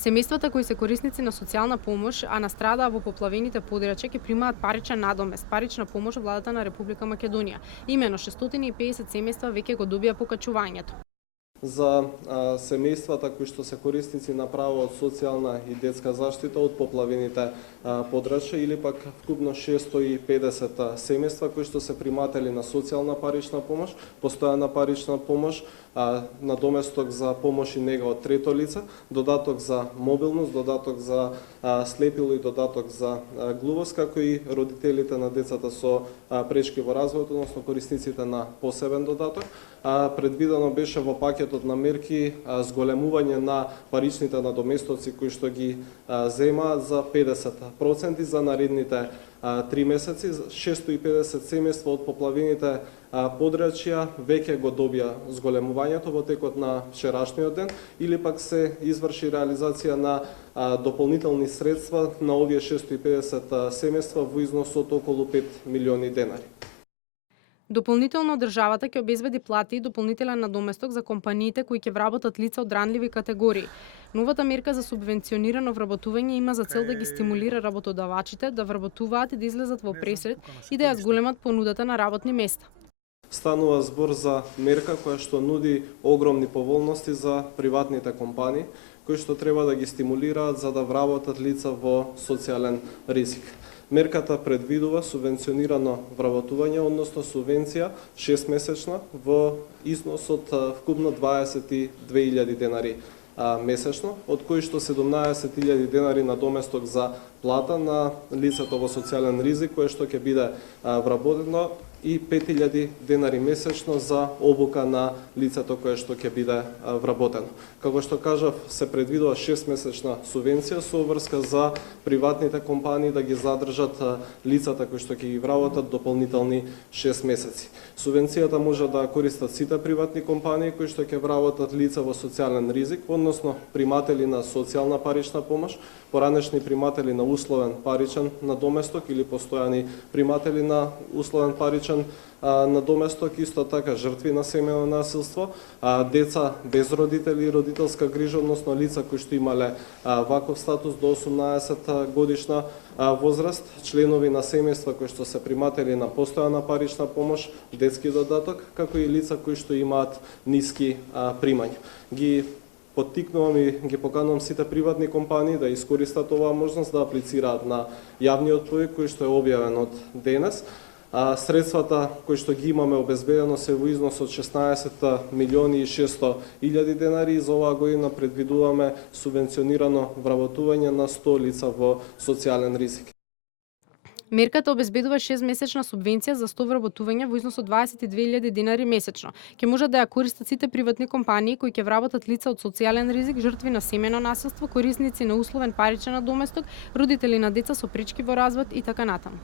Семејствата кои се корисници на социјална помош, а настрадаа во поплавените подрачја, ќе примаат паричен надомест, парична помош од владата на Република Македонија. Имено 650 семејства веќе го добија покачувањето. За семејствата кои што се корисници на право од социјална и детска заштита од поплавените подрачја или пак вкупно 650 семејства кои што се приматели на социјална парична помош, постојана парична помош, надоместок за помош и нега од трето лице, додаток за мобилност, додаток за слепило и додаток за глувост, како и родителите на децата со пречки во развојот, односно корисниците на посебен додаток. Предвидено беше во пакетот на мерки зголемување на паричните надоместоци кои што ги земаат за 50% за наредните 3 месеци. 650 семејства од поплавените подрачја веќе го добија зголемувањето во текот на вчерашниот ден или пак се изврши реализација на дополнителни средства на овие 650 семејства во износ од околу 5 милиони денари. Дополнително државата ќе обезбеди плати и дополнителен надоместок за компаниите кои ќе вработат лица од ранливи категории. Новата мерка за субвенционирано вработување има за цел да ги стимулира работодавачите да вработуваат и да излезат во пресред и да ја зголемат понудата на работни места. Станува збор за мерка која што нуди огромни поволности за приватните компании, кои што треба да ги стимулираат за да вработат лица во социјален ризик. Мерката предвидува субвенционирано вработување, односно субвенција 6-месечна во износ од вкупно 22.000 денари месечно, од кои што 17.000 денари на доместок за плата на лицето во социјален ризик, кое што ќе биде вработено, и 5.000 денари месечно за обука на лицето кое што ќе биде вработено. Како што кажав, се предвидува 6-месечна субвенција со врска за приватните компании да ги задржат лицата кои што ќе ги вработат дополнителни 6 месеци. Субвенцијата може да користат сите приватни компании кои што ќе вработат лица во социјален ризик, односно приматели на социјална парична помош, поранешни приматели на условен паричен надоместок или постојани приматели на условен паричен надоместок, исто така жртви на семејно насилство, деца без родители и родителска грижа, односно лица кои што имале ваков статус до 18 годишна возраст, членови на семејства кои што се приматели на постојана парична помош, детски додаток, како и лица кои што имаат ниски примања. Ги поттикнувам и ги поканувам сите приватни компании да искористат оваа можност да аплицираат на јавниот поик кој што е објавен од денес. Средствата кои што ги имаме обезбедено се во износ од 16 милиони и 600 илјади денари и за оваа година предвидуваме субвенционирано вработување на 100 лица во социјален ризик. Мерката обезбедува 6-месечна субвенција за 100 вработувања во износ од 22.000 денари месечно. Ќе можат да ја користат сите приватни компании кои ќе вработат лица од социјален ризик, жртви на семејно насилство, корисници на условен паричен надоместок, родители на деца со пречки во развој и така натаму.